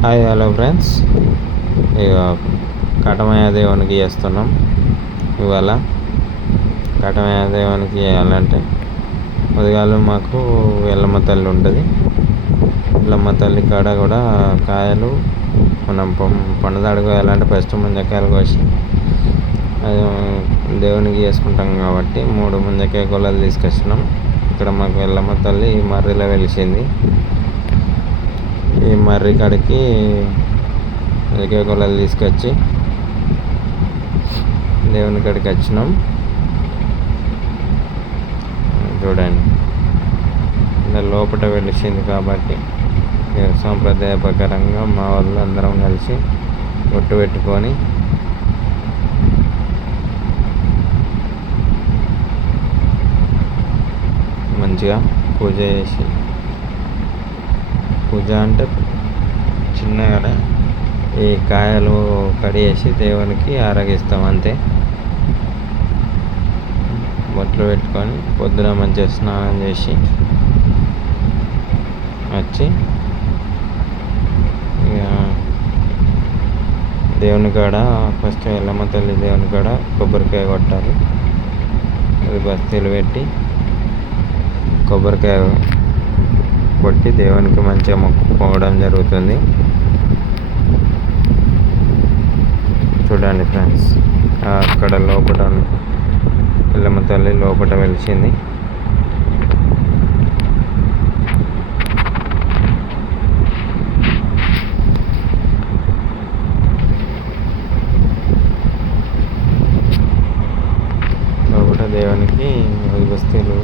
Hi hello friends ఇక కటమయ్య దేవునికి చేస్తున్నాం ఇవాళ. కటమయ దేవునికి చేయాలంటే ఉదయాలు మాకు ఎల్లమ్మ తల్లి ఉంటుంది. ఎల్లమ్మ తల్లి కాడ కూడా కాయలు మనం పండుదాడు కోయాలంటే ఫస్ట్ ముంజకాయలు కోసి అది దేవునికి చేసుకుంటాం కాబట్టి మూడు ముంజకాయ గొల్లలు తీసుకొచ్చినాం. ఇక్కడ మాకు ఎల్లమ్మ తల్లి మర్రిలో వెలిసింది. ఈ మర్రి కాడికి ముంజకాయ గొల్లలు తీసుకొచ్చి దేవుని కాడికి వచ్చినాం. చూడండి. ఇలా లోపల వెలిసింది కాబట్టి సాంప్రదాయ ప్రకారంగా మా వాళ్ళు అందరం కలిసి ఒట్టు పెట్టుకొని మంచిగా పూజ చేసి పూజ అంటే చిన్నగా ఈ కాయలు కడిగేసి దేవునికి ఆరగిస్తాం అంతే. బొట్లు పెట్టుకొని పొద్దున మంచిగా స్నానం చేసి వచ్చి ఇక దేవుని కాడ ఫస్ట్ ఎల్లమ్మ తల్లి దేవుని కాడ కొబ్బరికాయ కొట్టాలి. అది బస్తీలు పెట్టి కొబ్బరికాయ కొట్టి దేవునికి మంచిగా మొక్కుకోవడం జరుగుతుంది. చూడండి ఫ్రెండ్స్ అక్కడ లోపల ఎల్లమ్మ తల్లి లోపల వెలిసింది లోపల దేవునికి బస్తీలు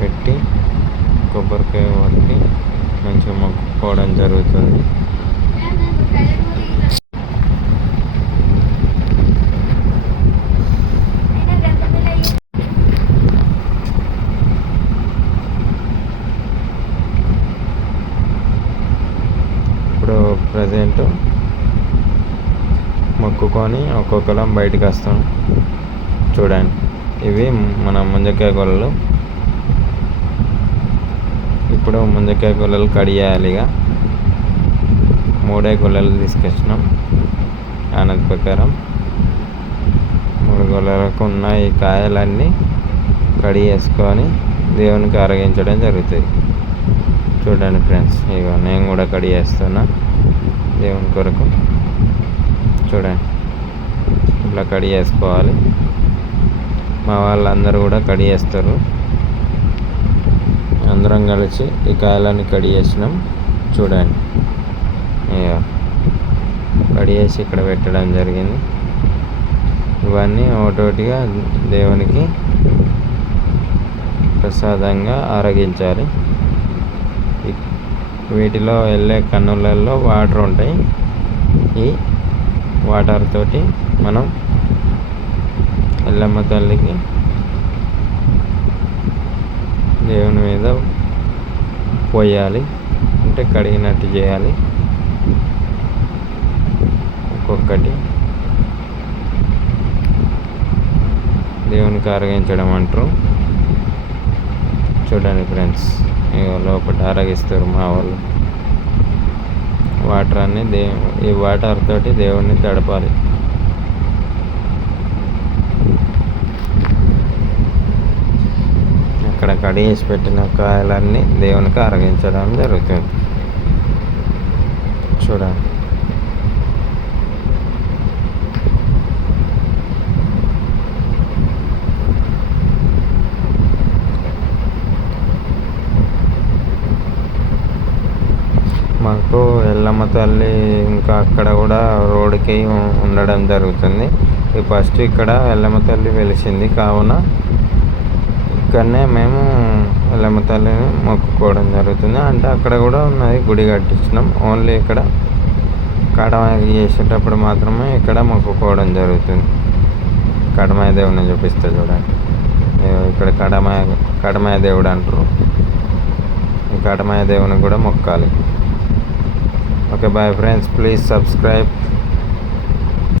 పెట్టి కొబ్బరికాయ మంచిగా మొక్కుకోవడం జరుగుతుంది. ఇప్పుడు ప్రజెంట్ మొక్కుకొని ఒక్కొక్కలం బయటకు వస్తాం. చూడండి. ఇవి మన ముంజకాయ గొల్లలు ఇప్పుడు ముంజకాయ గొల్లలు చేయాలి ఇక. మూడే గొల్లలు తీసుకొచ్చినాం. ఆనది ప్రకారం మూడు గొల్లలకు ఉన్న ఈ కాయలన్నీ కడిగేసుకొని దేవునికి అరగించడం జరుగుతుంది చూడండి ఫ్రెండ్స్ ఇక నేను కూడా కడిగేస్తున్నా దేవుని కొరకు. చూడండి ఇట్లా కడిగేసుకోవాలి మా వాళ్ళందరూ కూడా కడిగేస్తారు అందరం కలిసి ఈ కాయలన్నీ కడిగేసినాం. చూడండి. కడి కడిగేసి ఇక్కడ పెట్టడం జరిగింది. ఇవన్నీ ఒకటోటిగా దేవునికి ప్రసాదంగా ఆరగించాలి. వీటిలో వెళ్ళే కన్నులలో వాటర్ ఉంటాయి. ఈ వాటర్ తోటి మనం ఎల్లమ్మ తల్లికి దేవుని మీద పోయాలి. అంటే కడిగినట్టు చేయాలి. ఒక్కొక్కటి. దేవునికి ఆరగించడం అంటారు. చూడండి ఫ్రెండ్స్ లోపల ఆరగిస్తారు మా వాళ్ళు. వాటర్ అన్ని దే ఈ వాటర్ తోటి దేవుడిని తడపాలి. ఇక్కడ కడిగేసి పెట్టిన కాయలన్నీ దేవునికి అరగించడం జరుగుతుంది. చూడండి. మాకు ఎల్లమ్మ తల్లి ఇంకా అక్కడ కూడా రోడ్డుకి ఉండడం జరుగుతుంది. ఫస్ట్ ఇక్కడ ఎల్లమ్మ తల్లి వెలిసింది. కావున ఇక్కడనే మేము ఎల్లమ్మ తల్లిని మొక్కుకోవడం జరుగుతుంది. అంటే అక్కడ కూడా ఉన్నది గుడి కట్టించినాం. ఓన్లీ ఇక్కడ కడమాయ చేసేటప్పుడు మాత్రమే ఇక్కడ మొక్కుకోవడం జరుగుతుంది. కడమాయ దేవుని చూపిస్తే చూడండి. ఇక్కడ కడమాయ కడమాయ దేవుడు అంటారు. ఈ కడమాయ దేవుని కూడా మొక్కాలి. Okay bye friends. Please subscribe.